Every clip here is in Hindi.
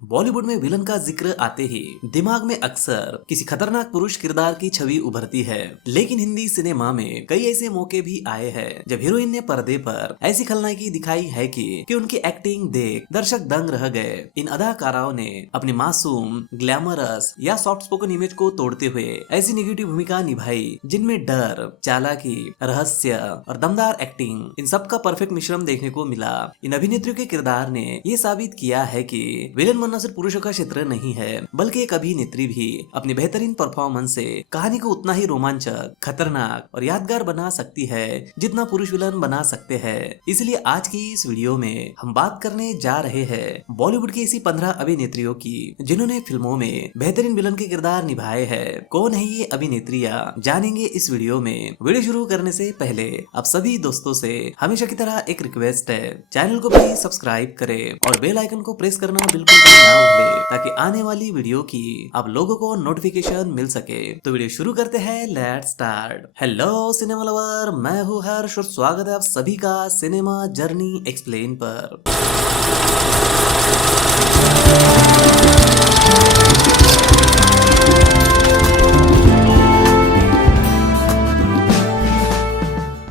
बॉलीवुड में विलन का जिक्र आते ही दिमाग में अक्सर किसी खतरनाक पुरुष किरदार की छवि उभरती है। लेकिन हिंदी सिनेमा में कई ऐसे मौके भी आए हैं जब हीरोइन ने पर्दे पर ऐसी खलनायकी दिखाई है कि उनकी एक्टिंग देख दर्शक दंग रह गए। इन अदाकाराओं ने अपनी मासूम, ग्लैमरस या सॉफ्ट स्पोकन इमेज को तोड़ते हुए ऐसी निगेटिव भूमिका निभाई जिनमें डर, चालाकी, रहस्य और दमदार एक्टिंग, इन सब का परफेक्ट मिश्रण देखने को मिला। इन अभिनेत्रियों के किरदार ने ये साबित किया है कि विलन बनना सिर्फ पुरुषों का क्षेत्र नहीं है, बल्कि एक अभिनेत्री भी अपनी बेहतरीन परफॉर्मेंस से कहानी को उतना ही रोमांचक, खतरनाक और यादगार बना सकती है जितना पुरुष विलन बना सकते हैं। इसलिए आज की इस वीडियो में हम बात करने जा रहे हैं बॉलीवुड की ऐसी 15 अभिनेत्रियों की जिन्होंने फिल्मों में बेहतरीन विलन के किरदार निभाए हैं। कौन है ये अभिनेत्रियां, जानेंगे इस वीडियो में। वीडियो शुरू करने से पहले आप सभी दोस्तों से हमेशा की तरह एक रिक्वेस्ट है, चैनल को प्लीज सब्सक्राइब करें और बेल आइकन को प्रेस करना बिल्कुल भी ना भूलें ताकि आने वाली वीडियो की आप लोगों को नोटिफिकेशन मिल सके। तो वीडियो शुरू करते हैं, let's start. Hello cinema lover, मैं हूँ हर्ष और स्वागत है आप सभी का सिनेमा जर्नी एक्सप्लेन पर।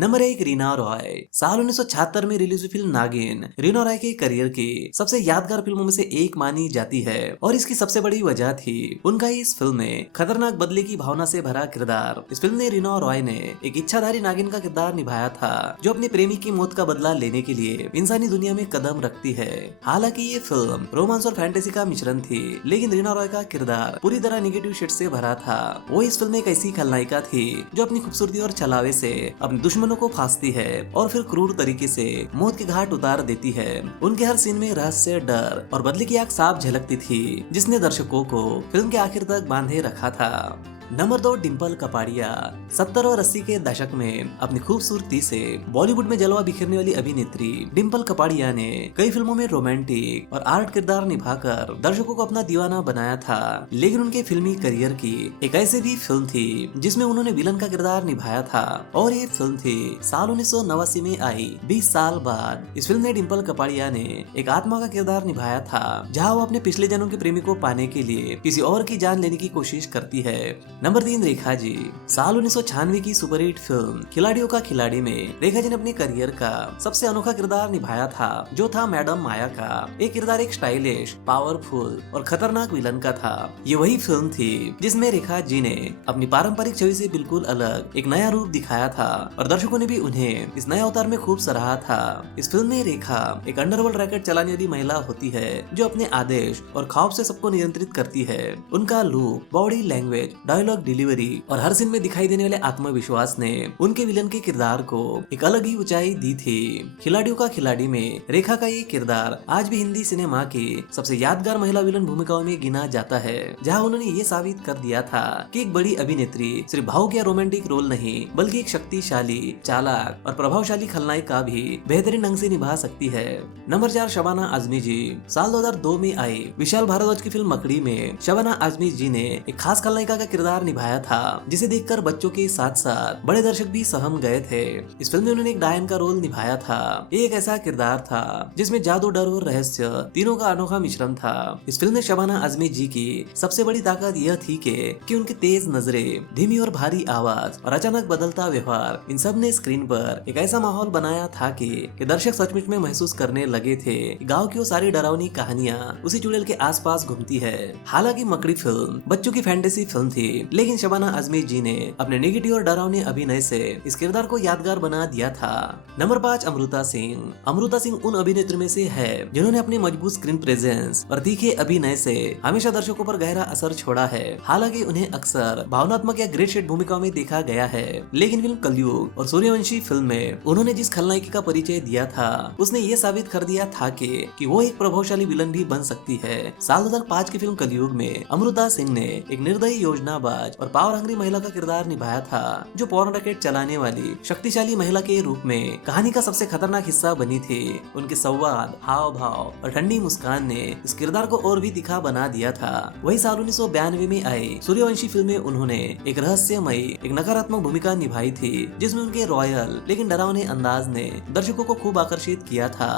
नंबर 1, रीना रॉय। साल 1976 में रिलीज हुई फिल्म नागिन रीना रॉय के करियर की सबसे यादगार फिल्मों में से एक मानी जाती है और इसकी सबसे बड़ी वजह थी उनका इस फिल्म में खतरनाक बदले की भावना से भरा किरदार। इस फिल्म में रीना रॉय ने एक इच्छाधारी नागिन का किरदार निभाया था जो अपने प्रेमी की मौत का बदला लेने के लिए इंसानी दुनिया में कदम रखती है। हालांकि ये फिल्म रोमांस और फैंटेसी का मिश्रण थी, लेकिन रीना रॉय का किरदार पूरी तरह निगेटिव शेड से भरा था। वो इस फिल्म में एक ऐसी खलनायिका थी जो अपनी खूबसूरती और छलावे से अपने दुश्मनों को फांसती है और फिर क्रूर तरीके से मौत के घाट उतार देती है। उनके हर सीन में रहस्य, डर और बदले की आग साफ झलकती थी जिसने दर्शकों को फिल्म के आखिर तक बांधे रखा था। नंबर 2, डिम्पल कपाड़िया। 70 और 80 के दशक में अपनी खूबसूरती से बॉलीवुड में जलवा बिखेरने वाली अभिनेत्री डिम्पल कपाड़िया ने कई फिल्मों में रोमांटिक और आर्ट किरदार निभाकर दर्शकों को अपना दीवाना बनाया था। लेकिन उनके फिल्मी करियर की एक ऐसी भी फिल्म थी जिसमें उन्होंने विलन का किरदार निभाया था और ये फिल्म थी साल 1989 में आई। 20 साल बाद इस फिल्म में डिम्पल कपाड़िया ने एक आत्मा का किरदार निभाया था जहाँ वो अपने पिछले जन्म के प्रेमी को पाने के लिए किसी और की जान लेने की कोशिश करती है। नंबर 3, रेखा जी। साल 1996 की सुपरहिट फिल्म खिलाड़ियों का खिलाड़ी में रेखा जी ने अपने करियर का सबसे अनोखा किरदार निभाया था जो था मैडम माया का। एक किरदार एक स्टाइलिश, पावरफुल और खतरनाक विलन का था। ये वही फिल्म थी जिसमें रेखा जी ने अपनी पारंपरिक छवि से बिल्कुल अलग एक नया रूप दिखाया था और दर्शकों ने भी उन्हें इस नए अवतार में खूब सराहा था। इस फिल्म में रेखा एक अंडरवर्ल्ड रैकेट चलाने वाली महिला होती है जो अपने आदेश और ख्वाब से सबको नियंत्रित करती है। उनका look, body language, dialogue delivery और हर सीन में दिखाई देने वाले आत्मविश्वास ने उनके विलन के किरदार को एक अलग ही ऊंचाई दी थी। खिलाड़ियों का खिलाड़ी में रेखा का ये किरदार आज भी हिंदी सिनेमा की सबसे यादगार महिला विलन भूमिकाओं में गिना जाता है, जहां उन्होंने ये साबित कर दिया था कि एक बड़ी अभिनेत्री सिर्फ भावुक या रोमांटिक रोल नहीं बल्कि एक शक्तिशाली, चालाक और प्रभावशाली खलनायिका भी बेहतरीन ढंग से निभा सकती है। नंबर 4, शबाना आजमी जी। साल 2002 में आई विशाल भारद्वाज की फिल्म मकड़ी में शबाना आजमी जी ने एक खास खलनायिका का किरदार निभाया था जिसे देखकर बच्चों के साथ साथ बड़े दर्शक भी सहम गए थे। इस फिल्म में उन्होंने एक डायन का रोल निभाया था। ये एक ऐसा किरदार था जिसमें जादू, डर और रहस्य तीनों का अनोखा मिश्रण था। इस फिल्म में शबाना आजमी जी की सबसे बड़ी ताकत यह थी कि उनकी तेज नजरें, धीमी और भारी आवाज और अचानक बदलता व्यवहार, इन सब ने स्क्रीन पर एक ऐसा माहौल बनाया था कि दर्शक सचमुच में महसूस करने लगे थे गाँव की वो सारी डरावनी कहानियां उसी चुड़ैल के आसपास घूमती है। हालांकि मकड़ी फिल्म बच्चों की फैंटेसी फिल्म थी, लेकिन शबाना आजमी जी ने अपने नेगेटिव और डरावने अभिनय से इस किरदार को यादगार बना दिया था। नंबर 5, अमृता सिंह। अमृता सिंह उन अभिनेत्री में से है जिन्होंने अपने मजबूत स्क्रीन प्रेजेंस और तीखे अभिनय से हमेशा दर्शकों पर गहरा असर छोड़ा है। हालांकि उन्हें अक्सर भावनात्मक या ग्रेट शेड भूमिकाओं में देखा गया है, लेकिन फिल्म कलयुग और सूर्यवंशी फिल्म में उन्होंने जिस खलनायिका का परिचय दिया था उसने ये साबित कर दिया था कि वो एक प्रभावशाली विलन भी बन सकती है। साल 2005 की फिल्म कलयुग में अमृता सिंह ने एक निर्दयी योजनाबाज धोखेबाज और पावर हंग्री महिला का किरदार निभाया था, जो पॉर्न रैकेट चलाने वाली शक्तिशाली महिला के रूप में कहानी का सबसे खतरनाक हिस्सा बनी थी। उनके संवाद, हाव भाव और ठंडी मुस्कान ने इस किरदार को और भी दिखा बना दिया था। वही साल 1992 में आई सूर्यवंशी फिल्म में उन्होंने एक रहस्यमयी, एक नकारात्मक भूमिका निभाई थी, जिसमें उनके रॉयल लेकिन डरावने अंदाज ने दर्शकों को खूब आकर्षित किया था।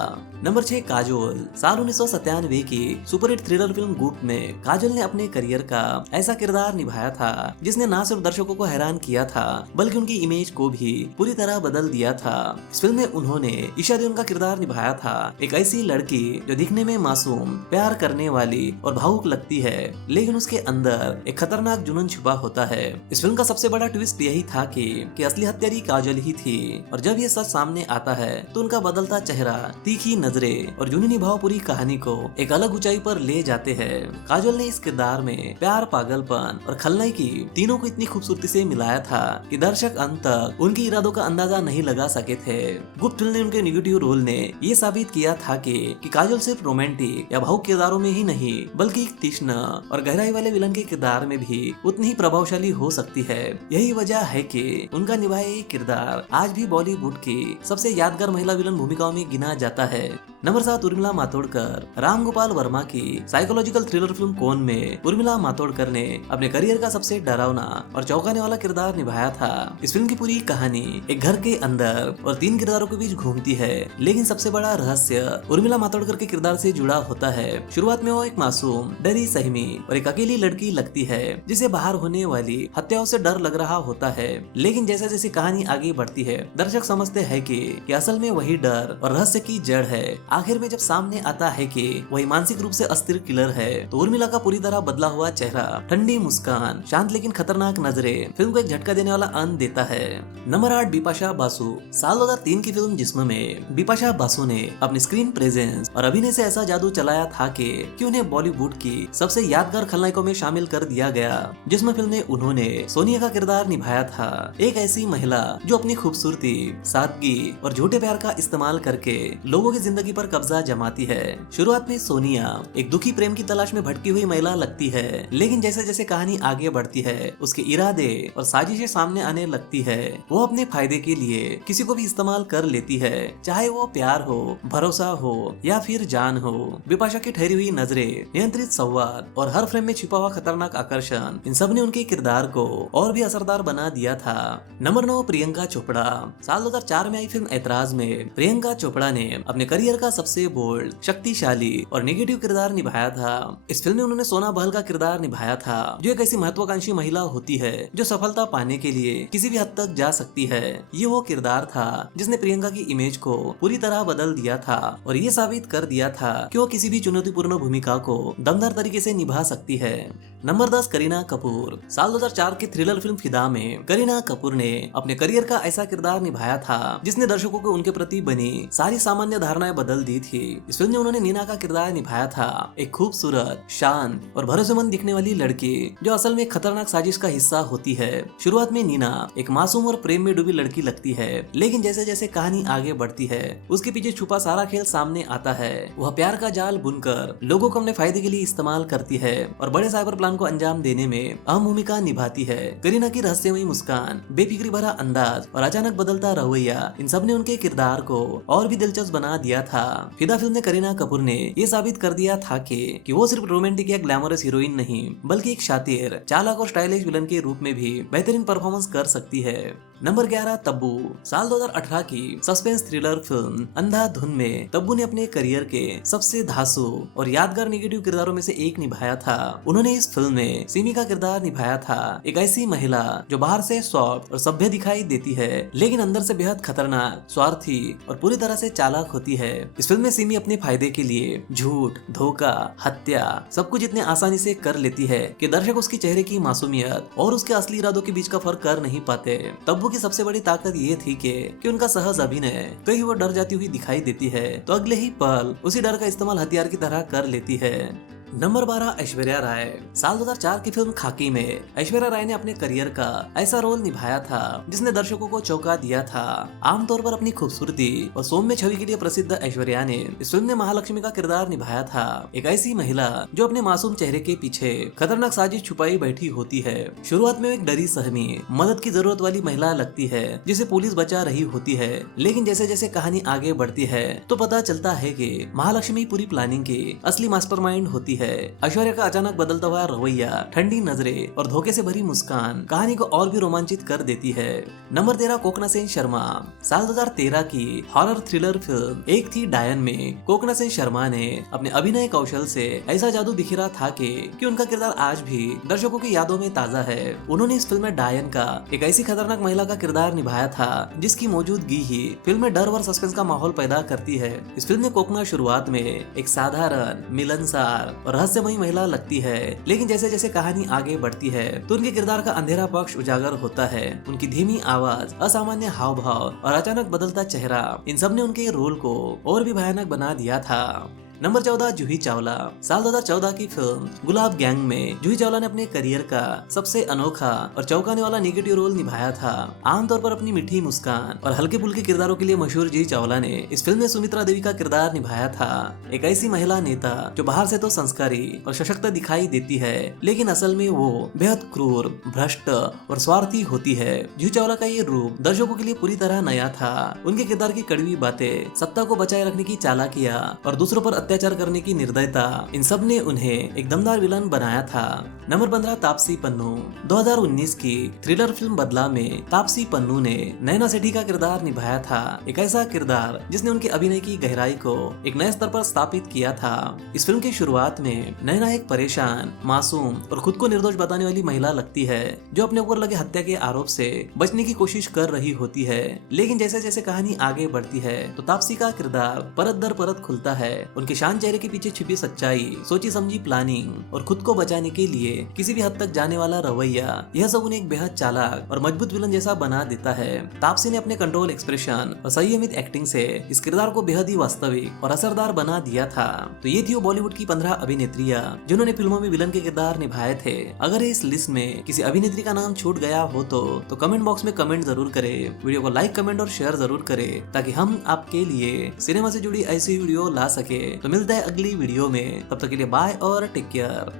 नंबर 6 काजोल। साल 1997 की सुपरहिट थ्रिलर फिल्म गुट में काजोल ने अपने करियर का ऐसा किरदार निभाया था जिसने न सिर्फ दर्शकों को हैरान किया था बल्कि उनकी इमेज को भी पूरी तरह बदल दिया था। इस फिल्म में उन्होंने ईशा देओल का किरदार निभाया था, एक ऐसी लड़की जो दिखने में मासूम, प्यार करने वाली और भावुक लगती है, लेकिन उसके अंदर एक खतरनाक जुनून छुपा होता है। इस फिल्म का सबसे बड़ा ट्विस्ट यही था कि असली हत्यारी काजोल ही थी, और जब ये सच सामने आता है तो उनका बदलता चेहरा, तीखी नजरें और जुनूनी भाव पूरी कहानी को एक अलग ऊंचाई पर ले जाते हैं। काजोल ने इस किरदार में प्यार, पागलपन और खलनायकी तीनों को इतनी खूबसूरती से मिलाया था कि दर्शक अंत तक उनके इरादों का अंदाजा नहीं लगा सके थे। गुप्त फिल्म ने उनके नेगेटिव रोल ने ये साबित किया था कि काजोल सिर्फ रोमांटिक या भावुक किरदारों में ही नहीं बल्कि एक तीक्ष्ण और गहराई वाले विलन के किरदार में भी उतनी ही प्रभावशाली हो सकती है। यही वजह है कि उनका निभाया ये किरदार आज भी बॉलीवुड की सबसे यादगार महिला विलन भूमिकाओं में गिना जाता है। नंबर 7 उर्मिला मातोंडकर। राम गोपाल वर्मा की साइकोलॉजिकल थ्रिलर फिल्म कौन में उर्मिला मातोंडकर ने अपने करियर का सबसे डरावना और चौंकाने वाला किरदार निभाया था। इस फिल्म की पूरी कहानी एक घर के अंदर और 3 किरदारों के बीच घूमती है, लेकिन सबसे बड़ा रहस्य उर्मिला मातोंडकर के किरदार से जुड़ा होता है। शुरुआत में वो एक मासूम, डरी सहमी और एक अकेली लड़की लगती है जिसे बाहर होने वाली हत्याओं से डर लग रहा होता है, लेकिन जैसे जैसे कहानी आगे बढ़ती है दर्शक समझते हैं कि असल में वही डर और रहस्य की जड़ है। आखिर में जब सामने आता है कि वही मानसिक रूप से अस्थिर किलर है, तो उर्मिला का पूरी तरह बदला हुआ चेहरा, ठंडी मुस्कान, शांत लेकिन खतरनाक नजरें फिल्म को एक झटका देने वाला अंत देता है। नंबर 8 बिपाशा बासु। साल 2003 की फिल्म जिस्म में बिपाशा बासु ने अपनी स्क्रीन प्रेजेंस और अभिनय से ऐसा जादू चलाया था कि उन्हें बॉलीवुड की सबसे यादगार खलनायकों में शामिल कर दिया गया। जिस्म फिल्म में उन्होंने सोनिया का किरदार निभाया था, एक ऐसी महिला जो अपनी खूबसूरती, सादगी और झूठे प्यार का इस्तेमाल करके लोगों की जिंदगी पर कब्जा जमाती है। शुरुआत में सोनिया एक दुखी प्रेम की तलाश में भटकी हुई महिला लगती है, लेकिन जैसे जैसे कहानी आगे बढ़ती है उसके इरादे और साजिशें सामने आने लगती है। वो अपने फायदे के लिए किसी को भी इस्तेमाल कर लेती है, चाहे वो प्यार हो, भरोसा हो या फिर जान हो। बिपाशा की ठहरी हुई नजरें, नियंत्रित संवाद और हर फ्रेम में छिपा हुआ खतरनाक आकर्षण, इन सब ने उनके किरदार को और भी असरदार बना दिया था। नंबर 9 प्रियंका चोपड़ा। साल 2004 में आई फिल्म ऐतराज में प्रियंका चोपड़ा ने अपने करियर का सबसे बोल्ड, शक्तिशाली और नेगेटिव किरदार निभाया था। इस फिल्म में उन्होंने सोना बहल का किरदार निभाया था, जो एक ऐसी महत्वाकांक्षी महिला होती है जो सफलता पाने के लिए किसी भी हद तक जा सकती है। ये वो किरदार था जिसने प्रियंका की इमेज को पूरी तरह बदल दिया था और ये साबित कर दिया था कि वो किसी भी चुनौतीपूर्ण भूमिका को दमदार तरीके से निभा सकती है। नंबर 10 करीना कपूर। साल 2004 की थ्रिलर फिल्म फिदा में करीना कपूर ने अपने करियर का ऐसा किरदार निभाया था जिसने दर्शकों को उनके प्रति बनी सारी सामान्य धारणाएं बदल दी थी। इस फिल्म में उन्होंने नीना का किरदार निभाया था, एक खूबसूरत, शांत और भरोसेमंद दिखने वाली लड़की जो असल में खतरनाक साजिश का हिस्सा होती है। शुरुआत में नीना एक मासूम और प्रेम में डूबी लड़की लगती है, लेकिन जैसे जैसे कहानी आगे बढ़ती है उसके पीछे छुपा सारा खेल सामने आता है। वह प्यार का जाल बुनकर लोगों को अपने फायदे के लिए इस्तेमाल करती है और बड़े साइबर प्लान को अंजाम देने में अहम भूमिका निभाती है। करीना की रहस्यमयी मुस्कान, बेफिक्री भरा अंदाज और अचानक बदलता रवैया, इन सब ने उनके किरदार को और भी दिलचस्प बना दिया था। फिदा फिल्म में करीना कपूर ने ये साबित कर दिया था कि वो सिर्फ रोमांटिक या ग्लैमरस हीरोइन नहीं बल्कि एक शातिर, चालाक और स्टाइलिश विलन के रूप में भी बेहतरीन परफॉर्मेंस कर सकती है। नंबर 11 तब्बू। साल 2018 की सस्पेंस थ्रिलर फिल्म अंधाधुन में तब्बू ने अपने करियर के सबसे धांसू और यादगार नेगेटिव किरदारों में से एक निभाया था। उन्होंने इस फिल्म में सिमी का किरदार निभाया था, एक ऐसी महिला जो बाहर से सॉफ्ट और सभ्य दिखाई देती है लेकिन अंदर से बेहद खतरनाक, स्वार्थी और पूरी तरह से चालाक होती है। इस फिल्म में सिमी अपने फायदे के लिए झूठ, धोखा, हत्या सब कुछ इतने आसानी से कर लेती है कि दर्शक उसकी चेहरे की मासूमियत और उसके असली इरादों के बीच का फर्क कर नहीं पाते। तब्बू की सबसे बड़ी ताकत ये थी कि उनका सहज अभिनय, कहीं वो डर जाती हुई दिखाई देती है तो अगले ही पल उसी डर का इस्तेमाल हथियार की तरह कर लेती है। नंबर 12 ऐश्वर्या राय। साल 2004 की फिल्म खाकी में ऐश्वर्या राय ने अपने करियर का ऐसा रोल निभाया था जिसने दर्शकों को चौंका दिया था। आमतौर पर अपनी खूबसूरती और सौम्य छवि के लिए प्रसिद्ध ऐश्वर्या ने इस फिल्म में महालक्ष्मी का किरदार निभाया था, एक ऐसी महिला जो अपने मासूम चेहरे के पीछे खतरनाक साजिश छुपाई बैठी होती है। शुरुआत में एक डरी सहमी मदद की जरूरत वाली महिला लगती है जिसे पुलिस बचा रही होती है, लेकिन जैसे जैसे कहानी आगे बढ़ती है तो पता चलता है कि महालक्ष्मी पूरी प्लानिंग की असली मास्टरमाइंड होती है। ऐश्वर्या का अचानक बदलता हुआ रवैया, ठंडी नजरें और धोखे से भरी मुस्कान कहानी को और भी रोमांचित कर देती है। नंबर 13 कोकना सेन शर्मा। साल 2013 की हॉरर थ्रिलर फिल्म एक थी डायन में कोकना सेन शर्मा ने अपने अभिनय कौशल से ऐसा जादू बिखेरा था कि उनका किरदार आज भी दर्शकों की यादों में ताजा है। उन्होंने इस फिल्म में डायन का एक ऐसी खतरनाक महिला का किरदार निभाया था जिसकी मौजूदगी ही फिल्म में डर और सस्पेंस का माहौल पैदा करती है। इस फिल्म में कोकना शुरुआत में एक साधारण, मिलनसार और रहस्यमयी महिला लगती है, लेकिन जैसे जैसे कहानी आगे बढ़ती है तो उनके किरदार का अंधेरा पक्ष उजागर होता है। उनकी धीमी आवाज, असामान्य हाव भाव और अचानक बदलता चेहरा, इन सब ने उनके रोल को और भी भयानक बना दिया था। नंबर 14 जूही चावला। साल 2014 की फिल्म गुलाब गैंग में जूही चावला ने अपने करियर का सबसे अनोखा और चौंकाने वाला नेगेटिव रोल निभाया था। आमतौर पर अपनी मीठी मुस्कान और हल्के फुल्के किरदारों के लिए मशहूर जूही चावला ने इस फिल्म में सुमित्रा देवी का किरदार निभाया था, एक ऐसी महिला नेता जो बाहर से तो संस्कारी और सशक्त दिखाई देती है, लेकिन असल में वो बेहद क्रूर, भ्रष्ट और स्वार्थी होती है। जूही चावला का ये रूप दर्शकों के लिए पूरी तरह नया था। उनके किरदार की कड़वी बातें, सत्ता को बचाए रखने की चालाकियां और दूसरों पर अत्याचार करने की निर्दयता, इन सब ने उन्हें एक दमदार विलन बनाया था। नंबर 15 तापसी पन्नू। 2019 की थ्रिलर फिल्म बदला में तापसी पन्नू ने नैना सेठी का किरदार निभाया था, एक ऐसा किरदार जिसने उनके अभिनय की गहराई को एक नए स्तर पर स्थापित किया था। इस फिल्म की शुरुआत में नैना एक परेशान, मासूम और खुद को निर्दोष बताने वाली महिला लगती है जो अपने ऊपर लगे हत्या के आरोप से बचने की कोशिश कर रही होती है, लेकिन जैसे जैसे कहानी आगे बढ़ती है तो तापसी का किरदार परत दर परत खुलता है। उनके शांत चेहरे के पीछे छिपी सच्चाई, सोची समझी प्लानिंग और खुद को बचाने के लिए किसी भी हद तक जाने वाला रवैया, यह सब उन्हें एक बेहद चालाक और मजबूत विलन जैसा बना देता है। तापसी ने अपने कंट्रोल एक्सप्रेशन और संयमित एक्टिंग से इस किरदार को बेहद ही वास्तविक और असरदार बना दिया था। तो ये थी वो बॉलीवुड की 15 अभिनेत्रियां जिन्होंने फिल्मों में विलन के किरदार निभाए थे। अगर इस लिस्ट में किसी अभिनेत्री का नाम छूट गया हो तो कमेंट बॉक्स में कमेंट जरूर करें। वीडियो को लाइक, कमेंट और शेयर जरूर करें ताकि हम आपके लिए सिनेमा से जुड़ी ऐसी वीडियो ला सके। तो मिलता है अगली वीडियो में, तब तक के लिए बाय और टेक केयर।